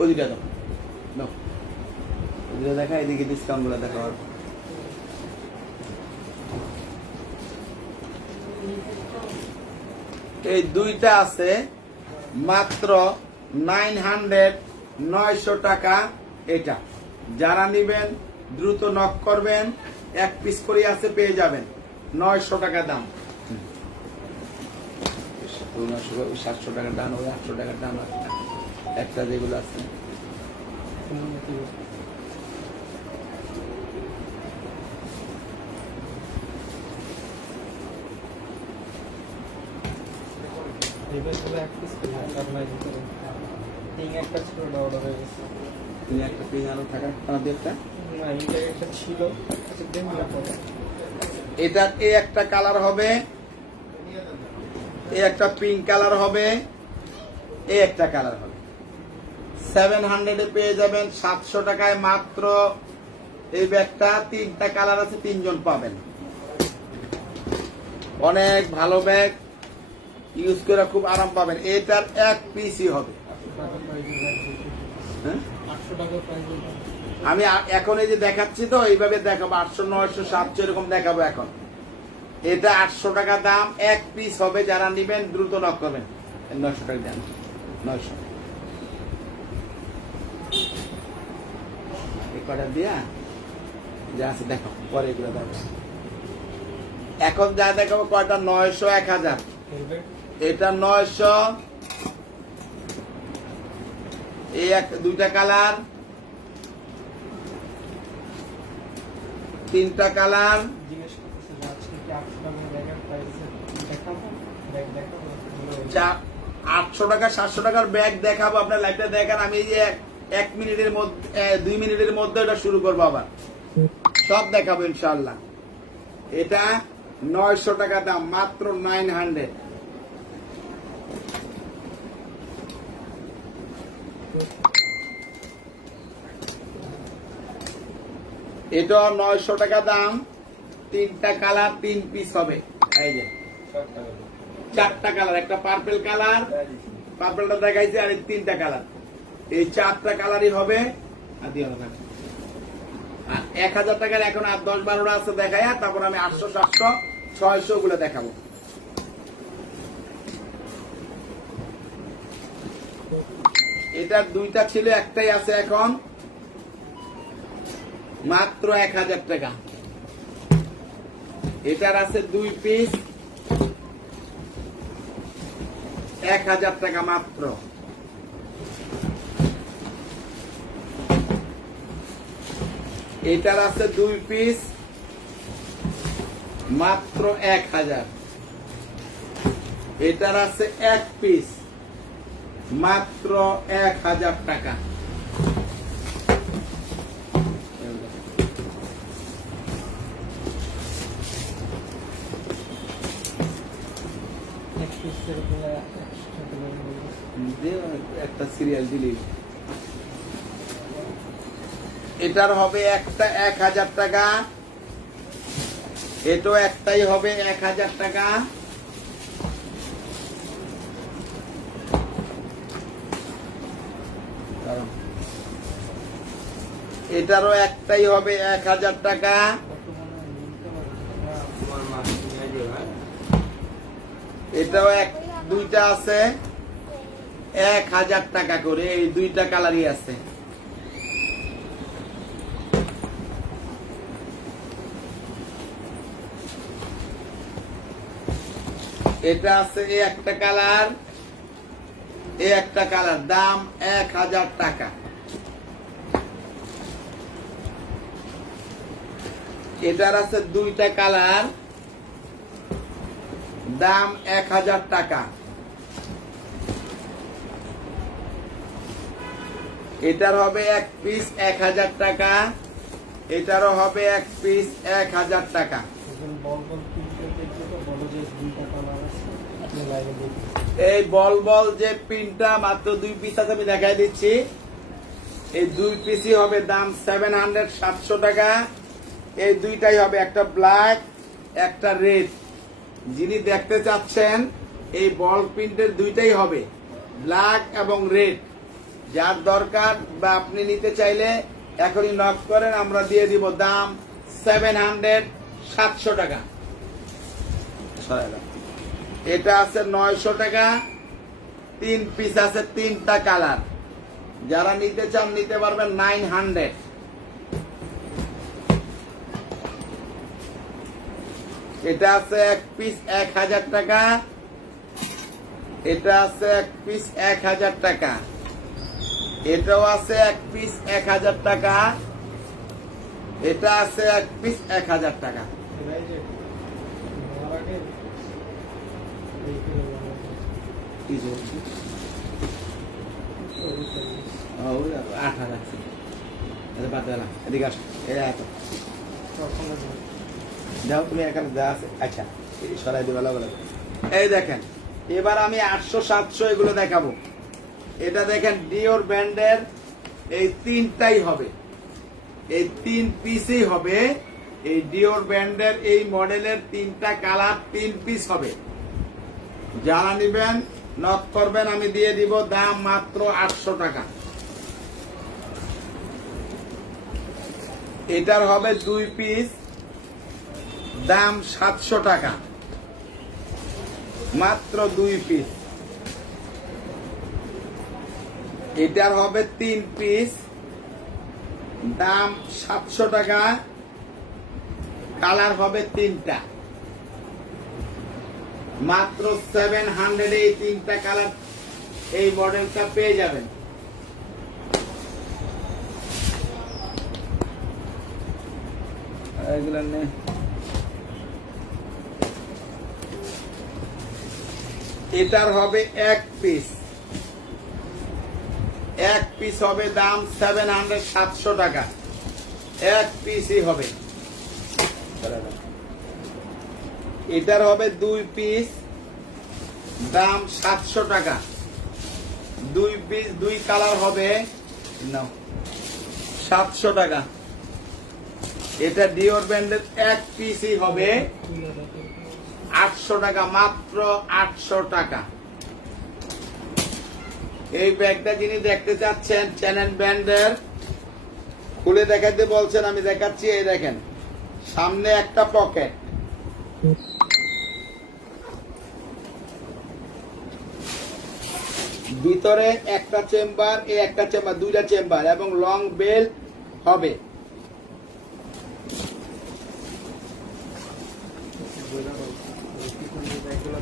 ওদিকে দাও দাও, ওদিকে দেখা, এদিকে ডিসকাউন্ট গুলো দেখা। এই দুইটা আছে মাত্র 900 টাকা। এটা যারা নিবেন দ্রুত নক করবেন, এক পিস করে আছে পেয়ে যাবেন, 900 টাকা দাম। 700 টাকার দাম, ওই 800 টাকার দাম একটা যেগুলো আছে। এক পিস একটা ছিল না, অর্ডার হয়ে গেছে। তুমি একটা পেয়ে আনো থাকা আপনাদের একটা না, একটা ছিল। আচ্ছা দেন না পরে। এটার এই একটা কালার হবে, এই একটা পিঙ্ক কালার হবে, এই একটা কালার হবে। 700 এ পেয়ে যাবেন 700 টাকায় মাত্র এই ব্যাগটা। 3টা কালার আছে, 3 জন পাবেন। অনেক ভালো ব্যাগ, ইউজ করে খুব আরাম পাবেন। এটার এক পিসই হবে। হ্যাঁ 800 টাকা প্রাইস। আমি এখন এই যে দেখাচ্ছি তো এইভাবে দেখাবো, 800, 900, 700 এরকম দেখাবো এখন। এটা 800 টাকা দাম, এক পিস হবে। যারা নিবেন দ্রুত নক করবেন। 900 টাকা দেন, 900 এই কটা দিয়া যা আছে দেখো, পরে এগুলো দেখো। এখন যা দেখাবো কয়টা, 900, 1000। এটা 900, এই দুইটা কালার, 3টা কালার। জিজ্ঞেস করতেছে যে আজকে কি 800 টাকা ব্যাগের প্রাইস দেখাবো? ব্যাগ দেখাবো? 800 টাকা 700 টাকার ব্যাগ দেখাবো। আপনার লাইভটা দেখান। আমি এই যে 1 মিনিটের মধ্যে 2 মিনিটের মধ্যে এটা শুরু করবো, আবার সব দেখাবো ইনশাআল্লাহ। এটা 900 টাকা দাম, মাত্র 900। এটা 900 টাকা দাম, 3টা কালার, 3 পিস হবে। এই যে 4টা কালার, একটা পার্পল কালার, পার্পলটা দেখাইছে, আর 3টা কালার। এই 4টা কালারই হবে। আর 1000 টাকার এখন আর 10-12টা আছে দেখায়, তারপর আমি 800, 700, 600 গুলো দেখাবো। এটার দুইটা ছিল, একটাই আছে এখন, মাত্র 1000 টাকা। এটার আছে 2 পিস, 1000 টাকা মাত্র। এটার আছে 2 পিস, মাত্র 1000। এটার আছে 1 পিস, মাত্র 1000 টাকা। এক পিসের উপরে 100 টাকা। একটা সিরিয়াল দিলি। এটার হবে একটা 1000 টাকা, এটাও একটাই হবে 1000 টাকা। এটারও একটাই হবে 1000 টাকা। এটাও দুইটা আছে 1000 টাকা করে, এই 2টা কালারই আছে। এটা আছে এই একটা কালার, এই একটা কালার, দাম 1000 টাকা। এটার আছে 2টা কালার, দাম 1000 টাকা। এটার হবে 1 পিস 1000 টাকা, এটারও হবে 1 পিস 1000 টাকা। এই বল বল যে প্রিন্টটা মাত্র 2 পিস আছে, আমি দেখাই দিচ্ছি। এই 2 পিসই হবে, দাম 700, 700 টাকা। এই দুইটাই হবে, একটা ব্ল্যাক একটা রেড। যিনি দেখতে চাচ্ছেন এই বল প্রিন্টের দুইটাই হবে, ব্ল্যাক এবং রেড। যার দরকার বা আপনি নিতে চাইলে এখনই নক করেন, আমরা দিয়ে দিব। দাম 700 টাকা। এটা আছে 900 টাকা, 3 পিস আছে, 3টা কালার। যারা নিতে চান নিতে পারবেন 900। এটা আছে এক পিস 1000 টাকা। এটা আছে এক পিস 1000 টাকা। এটাও আছে এক পিস 1000 টাকা। এটা আছে এক পিস 1000 টাকা। এবার এই যে নেওয়ার আগে এইখানে কি বলছি? আঠা রাখছি। বাদ না, এদিকে আসো। যাও তুমি এখানে যা আছে। আচ্ছা, এই সরাই দেবে লাগবে। এই দেখেন, এবার আমি 800 700 এগুলো দেখাবো। এটা দেখেন ডিওর ব্র্যান্ডের, এই 3টাই হবে, এই 3 পিসই হবে। এই ডিওর ব্র্যান্ডের এই মডেলের 3টা কালার, 3 পিস হবে। যারা নিবেন নক করবেন, আমি দিয়ে দিব। দাম মাত্র 800 টাকা। এটার হবে 2 পিস, দাম 700 টাকা। মাত্র 2 পিস। এটার হবে 3 পিস, দাম 700 টাকা। কালার হবে 3টা, মাত্র 700 এই 3টা কালার এই মডেলটা পেয়ে যাবেন। এগুলো নেই। এটার হবে 1 পিস, 1 পিস হবে, দাম 700 টাকা। 1 পিসই হবে। এটার হবে 2 পিস, দাম 700 টাকা। 2 পিস 2 কালার হবে, নাও 700 টাকা। এটা ডিওর ব্র্যান্ডের 1 পিসই হবে 800 টাকা। মাত্র 800 টাকা। এই ব্যাগটা যিনি দেখতে চাচ্ছেন চ্যানেল ব্র্যান্ডের, খুলে দেখাতে বলছেন, আমি দেখাচ্ছি। এই দেখেন, সামনে একটা পকেট, ভিতরে একটা চেম্বার, এই একটা চেম্বার, 2টা চেম্বার এবং লং বেল্ট হবে।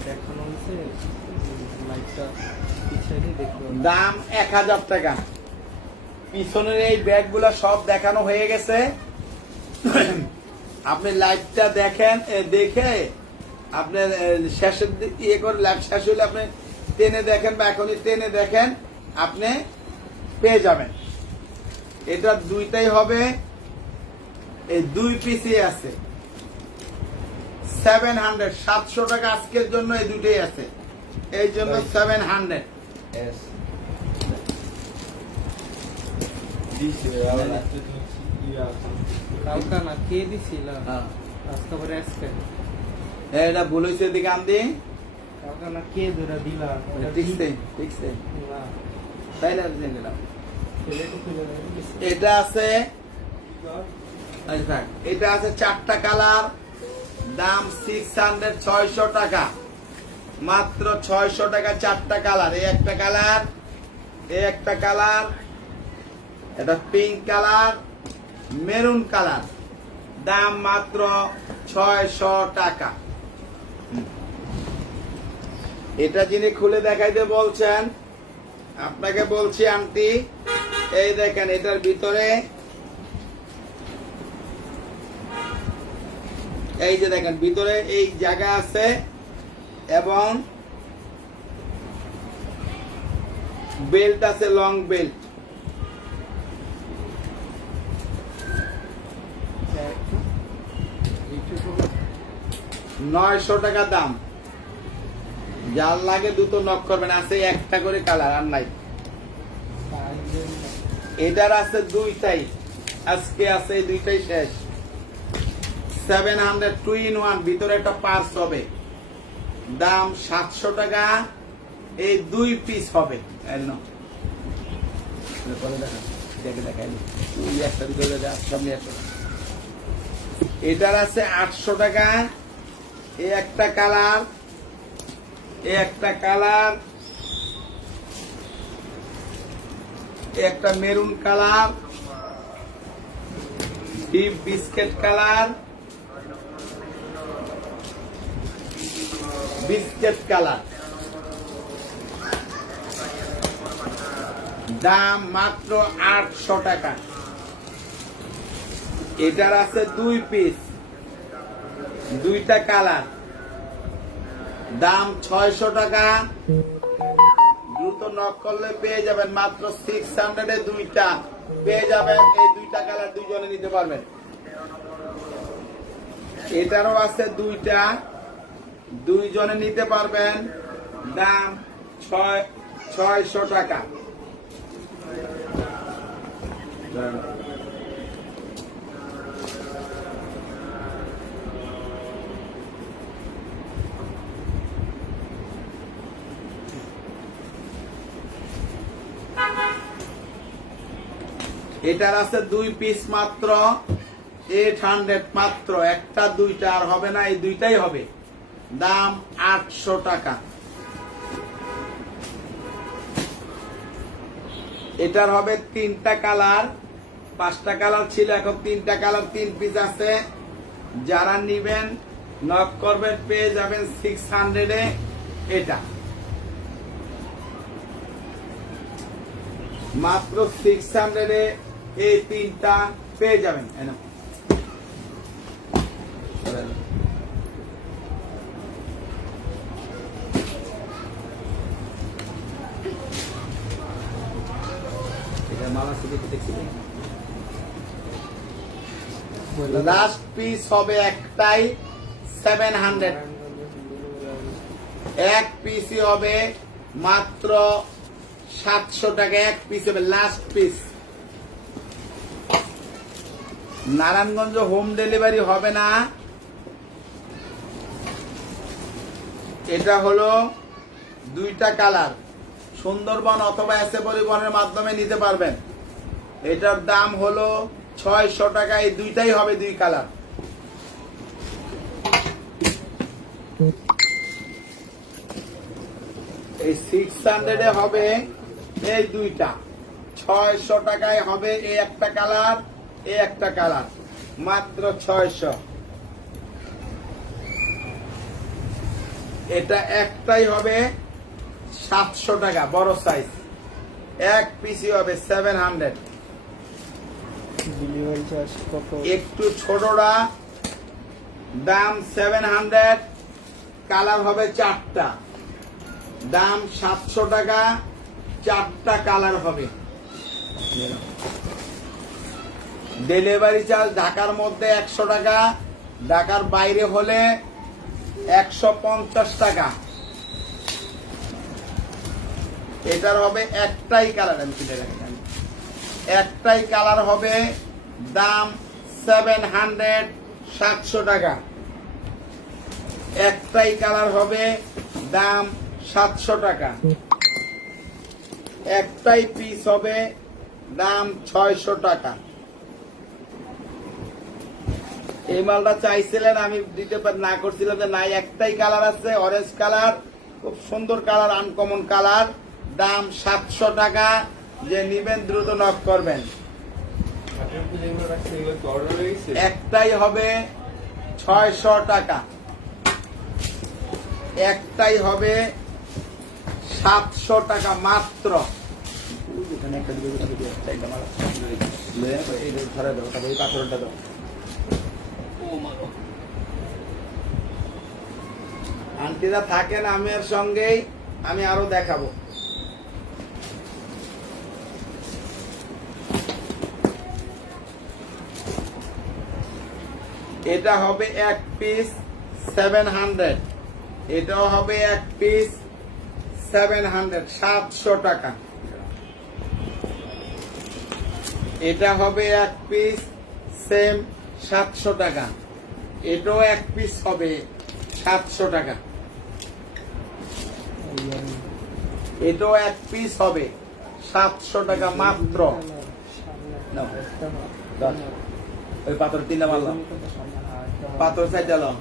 দেখানো হয়েছে, লাইটটা পিছনে দেখতে দাম 1000 টাকা। পিছনের এই ব্যাগগুলো সব দেখানো হয়ে গেছে। আপনি লাইভটা দেখেন, দেখে আপনার শেষের ইয়ে করে, লাইভ শেষ হলে আপনি টেনে দেখেন বা এখনই টেনে দেখেন, আপনি পেয়ে যাবেন। এটা 2টাই হবে, এই 2 পিসই আছে। 700 টাকা আজকের জন্য এই 2টাই আছে, এই জন্য 700। কালকা না কে দিছিল আজকে পরে আজকে এটা ভুল হয়েছে, এদিকে আনদি। কালকা না কে ধরে দিলা ঠিকছে, ঠিকছে, তাই না? নিলাম। এটা আছে, এটা আছে 4টা কালার, দাম 600 টাকা। মাত্র 600 টাকা 4টা কালার। এই একটা কালার, এই একটা কালার, এটা পিঙ্ক কালার, মেরুন কালার। দাম মাত্র 600 টাকা। এটা যিনি খুলে দেখাইতে বলছেন, আপনাকে বলছি আন্টি, এই দেখেন, এটার ভিতরে এই যে দেখেন, ভিতরে এই জায়গা আছে এবং বেল্ট আছে, লং বেল্ট। 900 টাকা দাম। যার লাগে দুটো নক করবেন। আছে একটা করে কালার, আর নাই। এটার আছে 2টাই, আজকে আছে 2টাই শেষ। 700 2 in 1, ভিতরে একটা পার্স হবে, দাম 700 টাকা। এই 2 পিস হবে। এই নাও। পরে দেখা, দেখে দেখাইনি তুই একটা ভিতরে যা সামনে একটা। এটার আছে 800 টাকা। এই একটা কালার, এই একটা কালার, এই একটা maroon colour, deep biscuit colour, biscuit colour, দাম মাত্র 800 টাকা। এটার আছে 2 পিস, 2টা কালার, দাম 600 টাকা। দ্রুত নক করলে পেয়ে যাবেন মাত্র 600 এ 2টা পেয়ে যাবেন। এই 2টা কালার 2 জনে নিতে পারবেন। এটারও আছে 2টা, 2 জনে নিতে পারবেন, দাম 600 টাকা। এটার আছে 2 পিস মাত্র 800, মাত্র একটা 2টা আর হবে না, এই 2টাই হবে, দাম 800 টাকা। এটার হবে 3টা কালার, 5টা কালার ছিল, এখন 3টা কালার 3 পিস আছে। যারা নিবেন নক করবেন, পেয়ে যাবেন 600 এ। এটা মাত্র 600 এ এই 3টা পেয়ে যাবেন। লাস্ট পিস হবে একটাই 700, এক পিসই হবে মাত্র 700 টাকা। এক পিস হবে, last piece. Narayanganj home delivery হবে না। এটা হলো 2টা কালার, সুন্দরবন অথবা এসে পরিবহনের মাধ্যমে নিতে পারবেন। এটার দাম হলো 600 টাকা। এই 2টাই হবে 2 কালার। এই 600 এ হবে এই 2টা, 600 টাকায় হবে এই একটা কালার, এই একটা কালার, মাত্র 600। এটা একটাই হবে 700 টাকা, বড় সাইজ। এক পিসই হবে 700। ডেলিভারি চার্জ কত? একটু ছোটরা, দাম 700, কালার হবে 4টা, দাম 700 টাকা। 4টা কালার হবে। ডেলিভারি চার্জ ঢাকার মধ্যে 100 টাকা, ঢাকার বাইরে হলে 150 টাকা। এটার হবে একটাই কালার, আমি কিনে রাখি, একটাই কালার হবে, দাম 700, 700 টাকা। একটাই কালার হবে, দাম 700 টাকা। একটাই পিস হবে, দাম 600 টাকা। এই মালটা চাইছিলেন, আমি দিতে না করছিলাম যে নাই, একটাই কালার আছে, অরেঞ্জ কালার, খুব সুন্দর কালার, আনকমন কালার, দাম 700 টাকা। যে নিবেন দ্রুত নক করবেন। একটাই হবে 600 টাকা, একটাই হবে 700 টাকা মাত্র। আন্টিরা থাকেন আমার সঙ্গেই, আমি আরো দেখাবো। এটা হবে এক পিস 700, এটাও হবে এক পিস 700, 700 টাকা। এটা হবে এক পিস সেম 700 টাকা। এটাও এক পিস হবে 700 টাকা। এটাও এক পিস হবে 700 টাকা মাত্র। নাও, দাও। ওই পাথর তিনটা মারলাম, পাথর চাইটা লাও,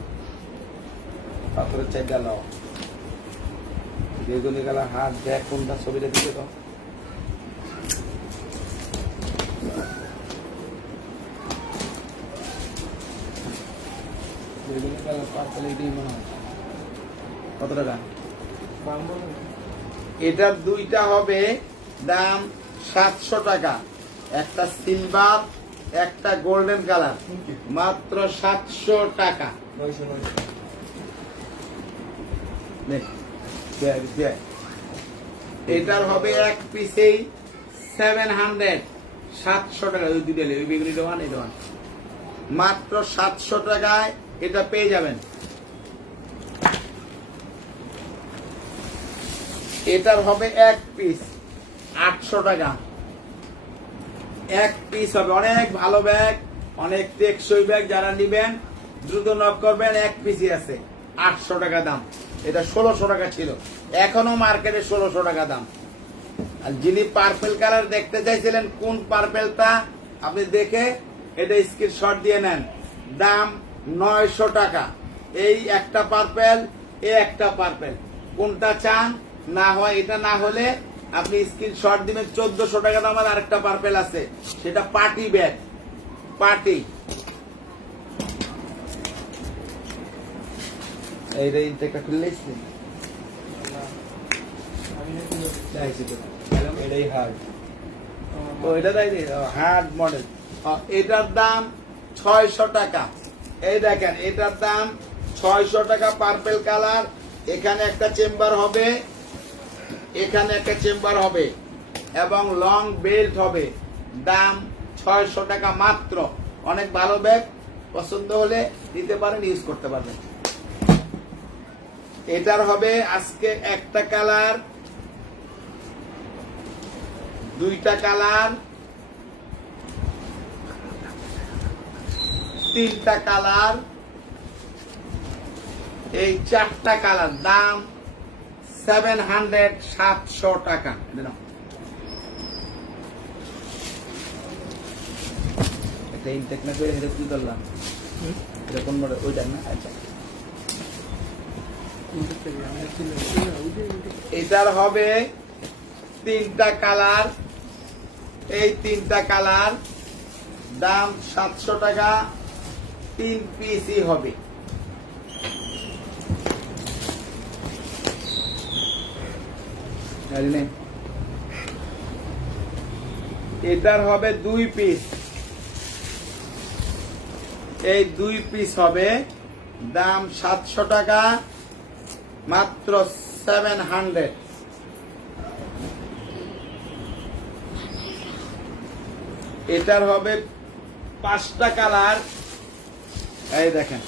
পাথরের চাইটা লাও। বেগুনি কালার হাত দেখ কোনটা ছবিটা দিতে দাও। বেগুনি কালার পার্পল এটাই মনে হয়। কত টাকা? দাম বলুন। এটার দুইটা হবে দাম 700 টাকা, একটা সিলভার একটা গোল্ডেন কালার, মাত্র 700 টাকা। দেখ, দেখ, দেখ। এটার হবে এক পিসেই 700, 700 টাকা। ওই দুইটা ওই বেগুনি দোকান এই দোকান মাত্র 700 টাকায় এটা পেয়ে যাবেন। এটার হবে এক পিস 800 টাকা। এক পিস হবে, অনেক ভালো ব্যাগ, অনেক টেকসই ব্যাগ। যারা নিবেন দ্রুত নক করবেন, এক পিসই আছে 800 টাকা দাম। এটা 1600 টাকা ছিল, এখনো মার্কেটে 1600 টাকা দাম। আর যিনি পার্পেল কালার দেখতে চাইছিলেন কোন পার্পেলটা, আপনি দেখে এটা স্ক্রিনশট দিয়ে নেন। দাম 900 টাকা। এই একটা পার্পেল, এই একটা পার্পেল, কোনটা চান? না হয় এটা, না হলে আপনি স্ক্রিনশট দিবেন। 1400 টাকা দামের আরেকটা পার্পেল আছে, সেটা পার্টি ব্যাগ, পার্টি। এইটা ইনটেকটা খুললেই এটাই হার্ড। তো এটা তাই হার্ড মডেল। এটার দাম 600 টাকা। এই দেখেন, এটার দাম 600 টাকা। পার্পেল কালার, এখানে একটা চেম্বার হবে, এখানে একটা চেম্বার হবে এবং লং বেল্ট হবে। দাম 600 টাকা মাত্র। অনেক ভালো ব্যাগ, পছন্দ হলে নিতে পারেন, ইউজ করতে পারবেন। এটার হবে আজকে একটা কালার, দুইটা কালার, তিনটা কালার, এই চারটা কালার। দাম 700, 700 টাকা। এটা ইনটেক না করে এটা কি করলাম? এটা কোন মডেল? ওইটা না? আচ্ছা, এটার হবে তিনটা কালার, এই তিনটা কালার। দাম 700 টাকা, 3 পিসই হবে। এটার হবে 2 পিস, এই 2 পিস হবে। দাম 700 টাকা মাত্র, 700। এটার হবে 5টা কালার। এই দেখেন,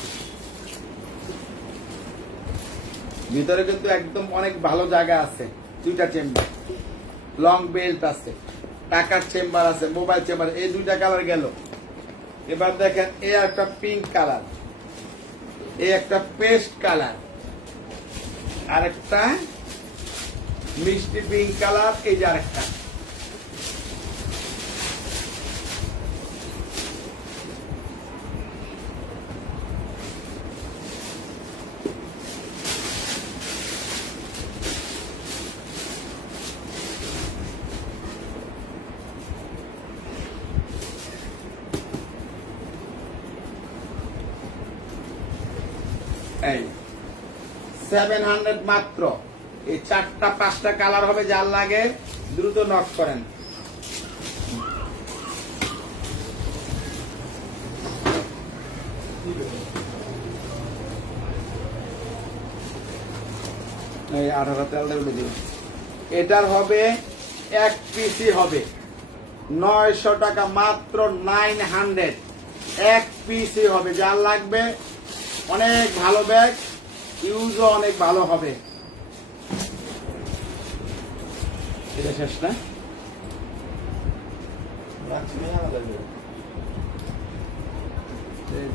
ভিতরে কিন্তু একদম অনেক ভালো জায়গা আছে। 2টা চেম্বার, লং বেল্ট আছে, টাকার চেম্বার আছে, মোবাইল চেম্বার। এই 2টা কালার গেল। এবার দেখেন, এই একটা পিঙ্ক কালার, এই একটা পেস্ট কালার, আরেকটা মিষ্টি পিঙ্ক কালার, এই যে আরেকটা। এই 700 মাত্র। এই 4টা 5টা কালার হবে, যার লাগে দ্রুত নক করেন। এই 18 তেলটা উঠে দিন। এটার হবে এক পিসই হবে 900 টাকা মাত্র, 900। এক পিসই হবে, যার লাগবে। অনেক ভালো ব্যাগ, ইউজও অনেক ভালো হবে। এটা শেষ না?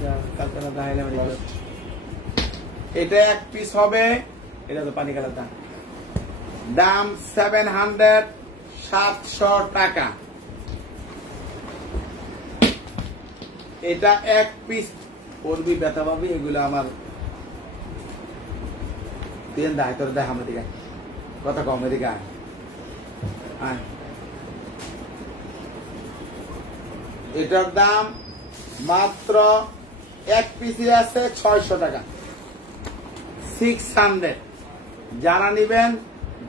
যা কালকে না দেখাইলাম এটা এক পিস হবে, এটা তো পানি কালার দাম 700 টাকা। এটা এক পিস পড়বি, ব্যথা পাবি, এগুলো আমার দিয়ে দেয় তোর দেখ আমার দিকে কথা কম এদিকে আয়। আয়। এটার দাম মাত্র এক পিসি আছে 600 টাকা, 600। যারা নিবেন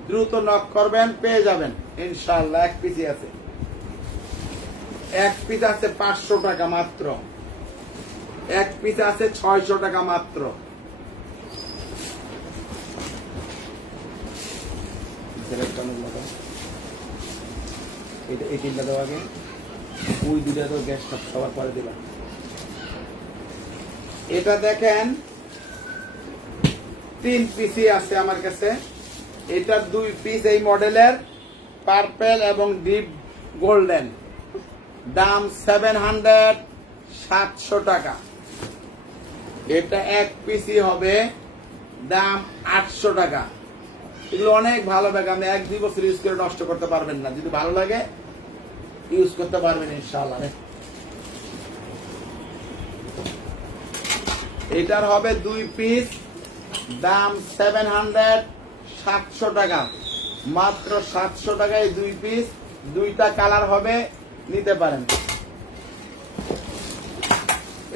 দ্রুত নক করবেন, পেয়ে যাবেন ইনশাআল্লাহ। এক পিসি আছে, এক পিস আছে 500 টাকা মাত্র, এক পিস আছে 600 টাকা মাত্র। এই তিনটা দেওয়া আগে, ওই দুটা তো গ্যাস সবার পরে দিলাম। এটা দেখেন 3 পিসি আছে আমার কাছে। এটা 2 পিস এই মডেলের, পার্পেল এবং ডিপ গোল্ডেন। দাম 700 টাকা। এটা এক পিসি হবে, দাম 800 টাকা। এগুলো অনেক ভালো ব্যাগ, আপনি 1-2 বছর ইউজ করে নষ্ট করতে পারবেন না। যদি ভালো লাগে ইউজ করতে পারবেন ইনশাআল্লাহ। এটার হবে 2 পিস, দাম 700 টাকা মাত্র। 700 টাকায় 2 পিস, 2টা কালার হবে, নিতে পারেন।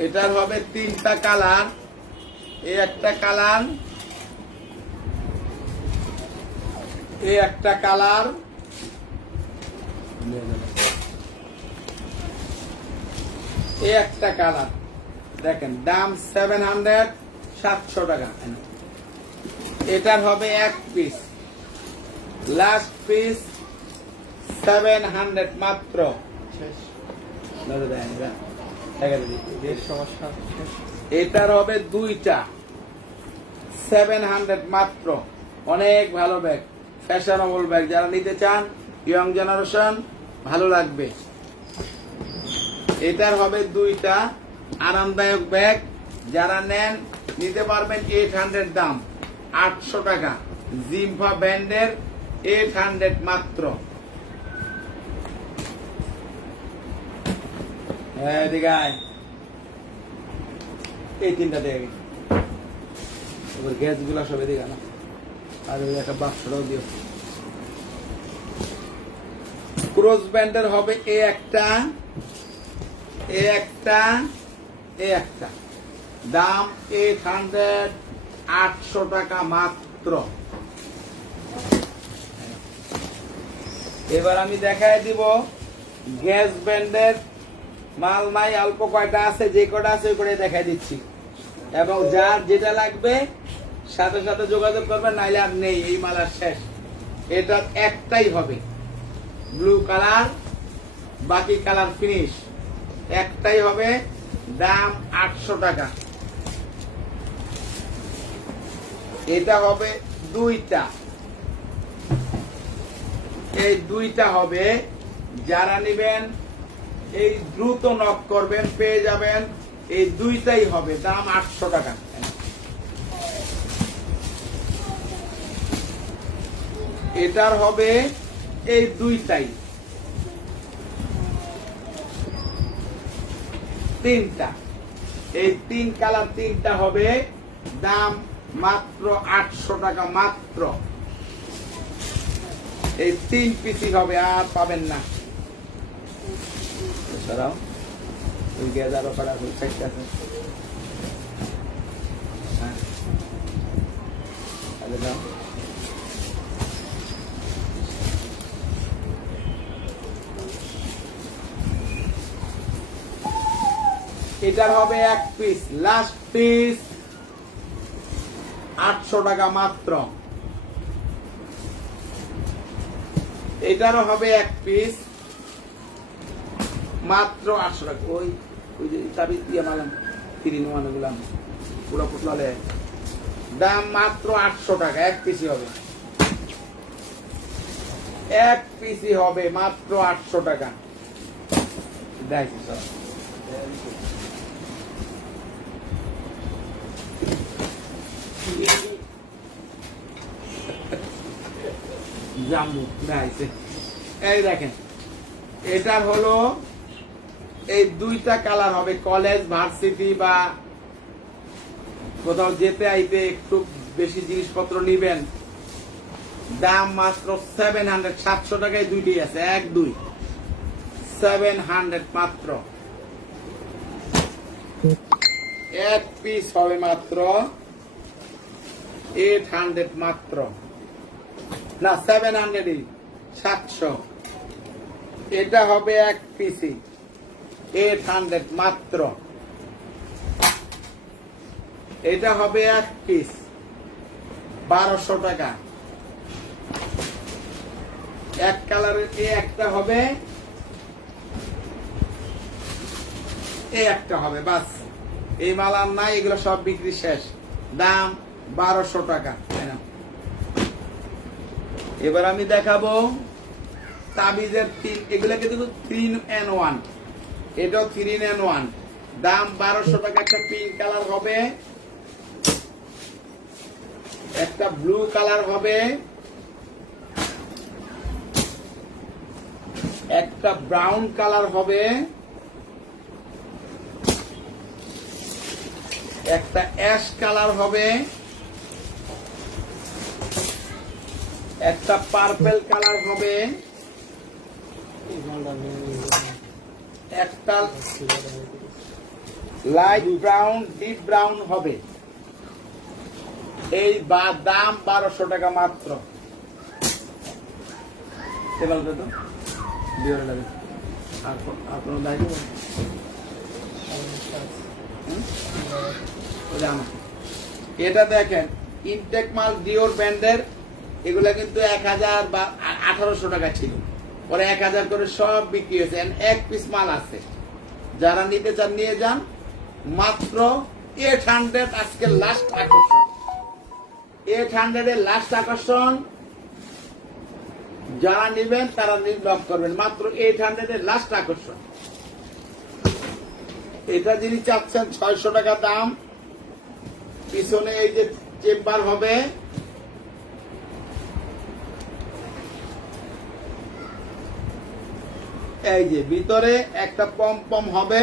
এটার হবে 3টা কালার, এই একটা কালার, এই একটা কালার, এই একটা কালার। দেখেন দাম 700 টাকা। এটার হবে এক পিস, লাস্ট পিস 700 মাত্র। সমস্যা এটার হবে 2টা, 700 মাত্র। অনেক ভালো ব্যাগ, ফ্যাশনেবল ব্যাগ। যারা নিতে চান, ইয়ং জেনারেশন, ভালো লাগবে। এটার হবে 2টা, আরামদায়ক ব্যাগ। যারা নেন নিতে পারবেন। 800 দাম, 800 টাকা। জিম্পা ব্র্যান্ডের 800 মাত্র। এদিকে আয়। এই 3টা দেখে এবার গ্যাস গুলা সব এদিকে না, আর ওই একটা বাক্সটাও দিও। ক্রস ব্যান্ডের হবে এ একটা, এ একটা, এ একটা। দাম 800 টাকা মাত্র। এবার আমি দেখাই দিব গ্যাস ব্যান্ডের মাল নাই, অল্প কয়টা আছে, যে কয়টা আছে ওই কয়টা দেখাই দিচ্ছি। এবং যার যেটা লাগবে সাথে সাথে যোগাযোগ করবেন, নাইলে আর নেই, এই মাল আর শেষ। এটা একটাই হবে, ব্লু কালার, বাকি কালার ফিনিশ। একটাই হবে, দাম 800 টাকা। এটা হবে 2টা, এই 2টা হবে। যারা নিবেন এই দ্রুত নক করবেন, পেয়ে যাবেন। এই 2টাই হবে, দাম 800 টাকা। এটার হবে এই 2টাই, 3টা, এই 3 কালার 3টা হবে, দাম মাত্র 800 টাকা মাত্র। এই 3 পিসি হবে, আর পাবেন না। সরাও, ওই গ্যাস আরো করা আছে। হ্যাঁ, আগে যাও। এটার হবে এক পিস, লাস্ট পিস 800 টাকা মাত্র। এটারও হবে এক পিস, মাত্র 800 টাকা। ওই ওই যে চাবি দিয়ে মালাম 3 1 গুলাম পুরো পুতলালে, দাম মাত্র 800 টাকা। এক পিসি হবে, এক পিসি হবে মাত্র 800 টাকা। দেখি জাম্বু দেখাইছে। এই দেখেন এটার হলো এই দুইটা কালার হবে, কলেজ ভার্সিটি বা কোথাও যেতে আইতে একটু বেশি জিনিসপত্র নিবেন, দাম মাত্র 700, 700 টাকায় দুইটাই আছে, 1 2 700 মাত্র। এক পিস হবে মাত্র 800 মাত্র, না 700 700। এটা হবে এক পিসি 800 মাত্র। এটা হবে এক পিস 1200 টাকা। এক কালারের একটা হবে, একটা হবে, বাস। এই মাল আর নাই, এগুলো সব বিক্রি শেষ, দাম 1200 টাকা। এবার আমি দেখাবো তাবিজের এগুলা কিন্তু 3-in-1, এটাও 3-in-1, দাম 1200 টাকা। একটা পিঙ্ক কালার হবে, একটা ব্লু কালার হবে, একটা ব্রাউন কালার হবে, একটা অ্যাশ কালার হবে, একটা পার্পল কালার হবে, একটা লাইট ব্রাউন, ডিপ ব্রাউন হবে। এই দাম 1200 টাকা মাত্র। এটা দেখেন ইনটেক মাল ডিওর ব্র্যান্ডের, এগুলা কিন্তু 1000 বা 1800 টাকা ছিল, পরে 1000 করে সব বিক্রি হয়েছে। এক পিস মাল আছে, যারা নিতে চান নিয়ে যান, মাত্র 800। আজকে লাস্ট আকর্ষণ, 800 এর লাস্ট আকর্ষণ। যারা নিবেন তারা লক করবেন, মাত্র 800 এর লাস্ট আকর্ষণ। এটা যিনি চাচ্ছেন 600 টাকা দাম, পিছনে এই যে চেম্বার হবে, এই যে ভিতরে একটা পম হবে,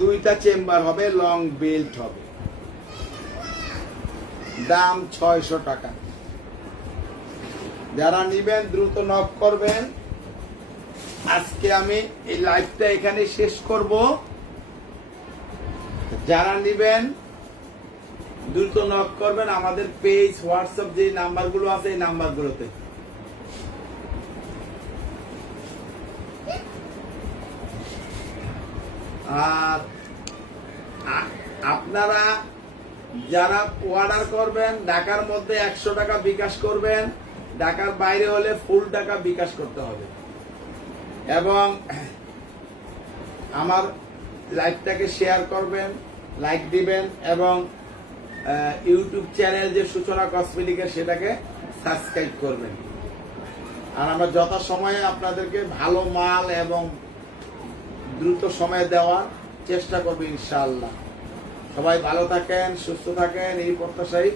দুইটা চেম্বার হবে, লং বেল্ট হবে, দাম 600 টাকা। যারা নিবেন দ্রুত নক করবেন। আজকে আমি এই লাইভটা এখানে শেষ করব। যারা নিবেন দ্রুত নক করবেন আমাদের পেজ, হোয়াটসঅ্যাপ যে নাম্বারগুলো আছে এই নাম্বারগুলোতে। আর আপনারা যারা অর্ডার করবেন ঢাকার মধ্যে 100 টাকা বিকাশ করবেন, ঢাকার বাইরে হলে ফুল টাকা বিকাশ করতে হবে। এবং আমার লাইভটাকে শেয়ার করবেন, লাইক দিবেন, এবং ইউটিউব চ্যানেল যে সূচনা কসমেটিকের সেটাকে সাবস্ক্রাইব করবেন। আর আমরা যথাসময়ে আপনাদেরকে ভালো মাল এবং দ্রুত সময়ে দেওয়ার চেষ্টা করবো ইনশাআল্লাহ। সবাই ভালো থাকেন, সুস্থ থাকেন, এই প্রত্যাশাই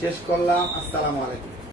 শেষ করলাম। আসসালামু আলাইকুম।